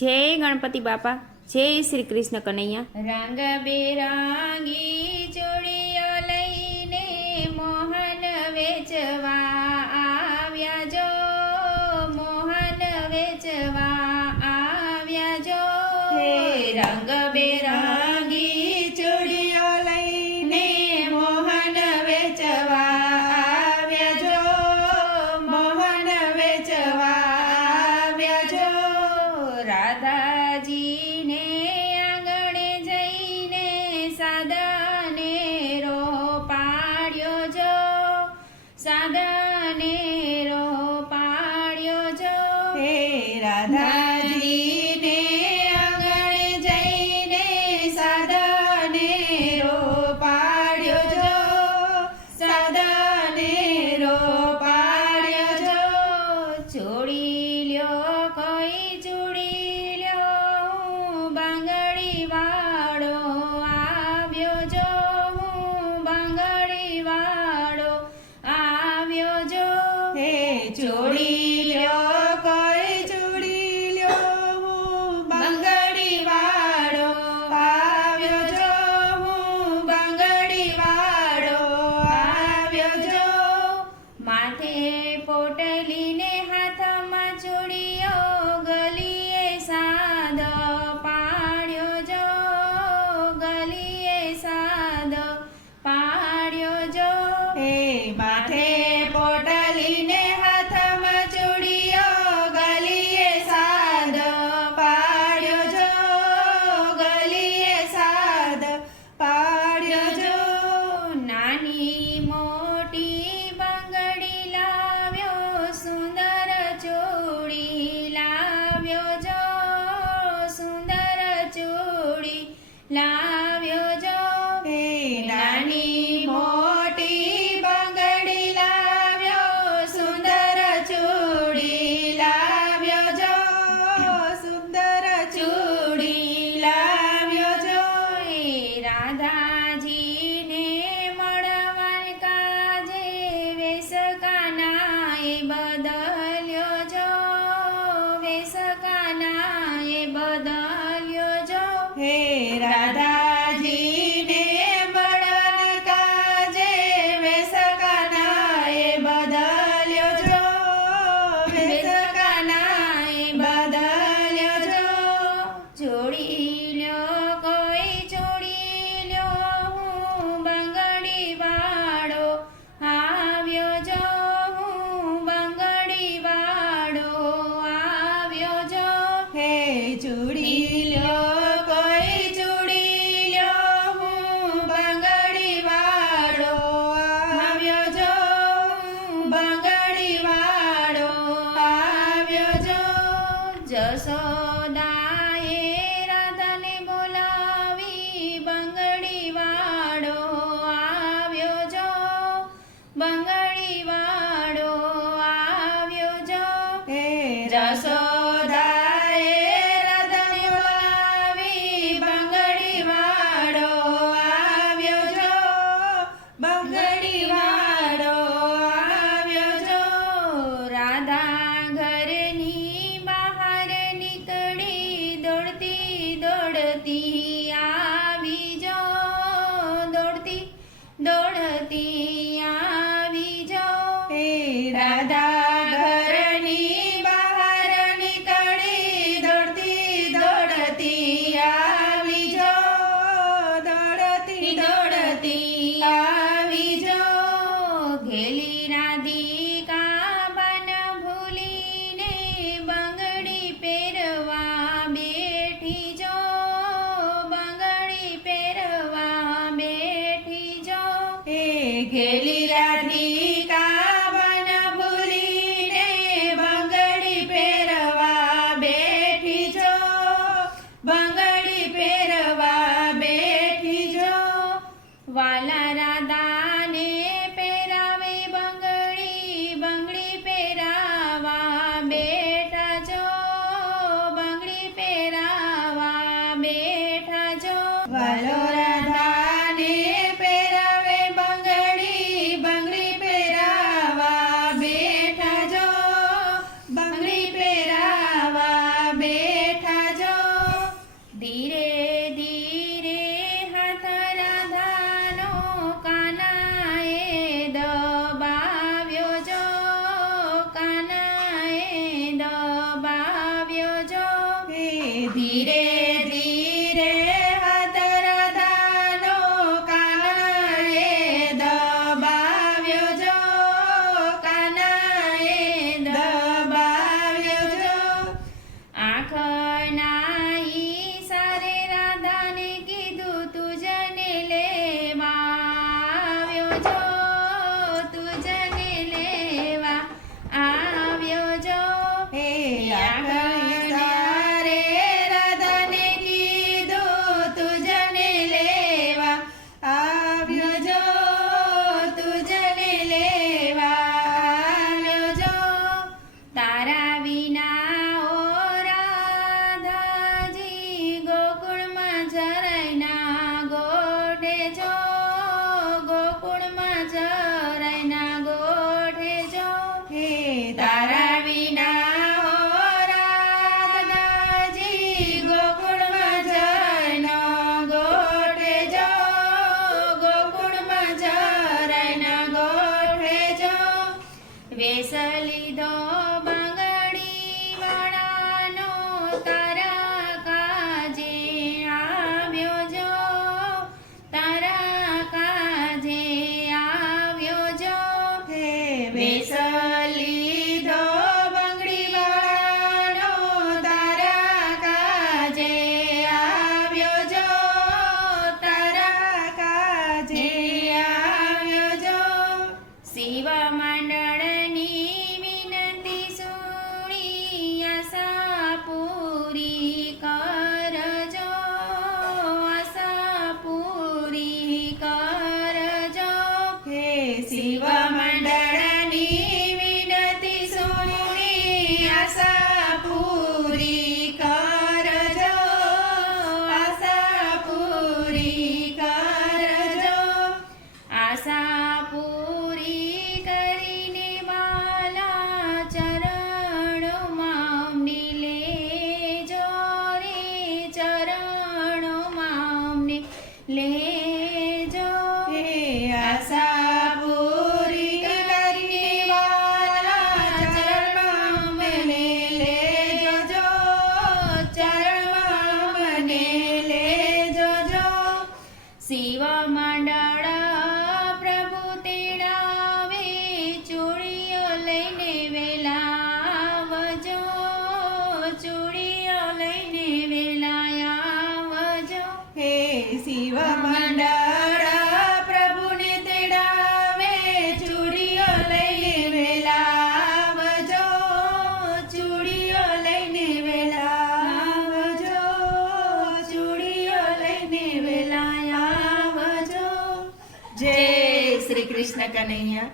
જય ગણપતિ બાપા જય શ્રી કૃષ્ણ કનૈયા. રંગ બેરંગી นะ લાવ્યો જો એ નાની મોટી બંગડી, લાવ્યો સુંદર ચૂડી, લાવ્યો જો સુંદર ચૂડી, લાવ્યો જો રાધા வடிவா બાવ્યો જો ધીરે Canella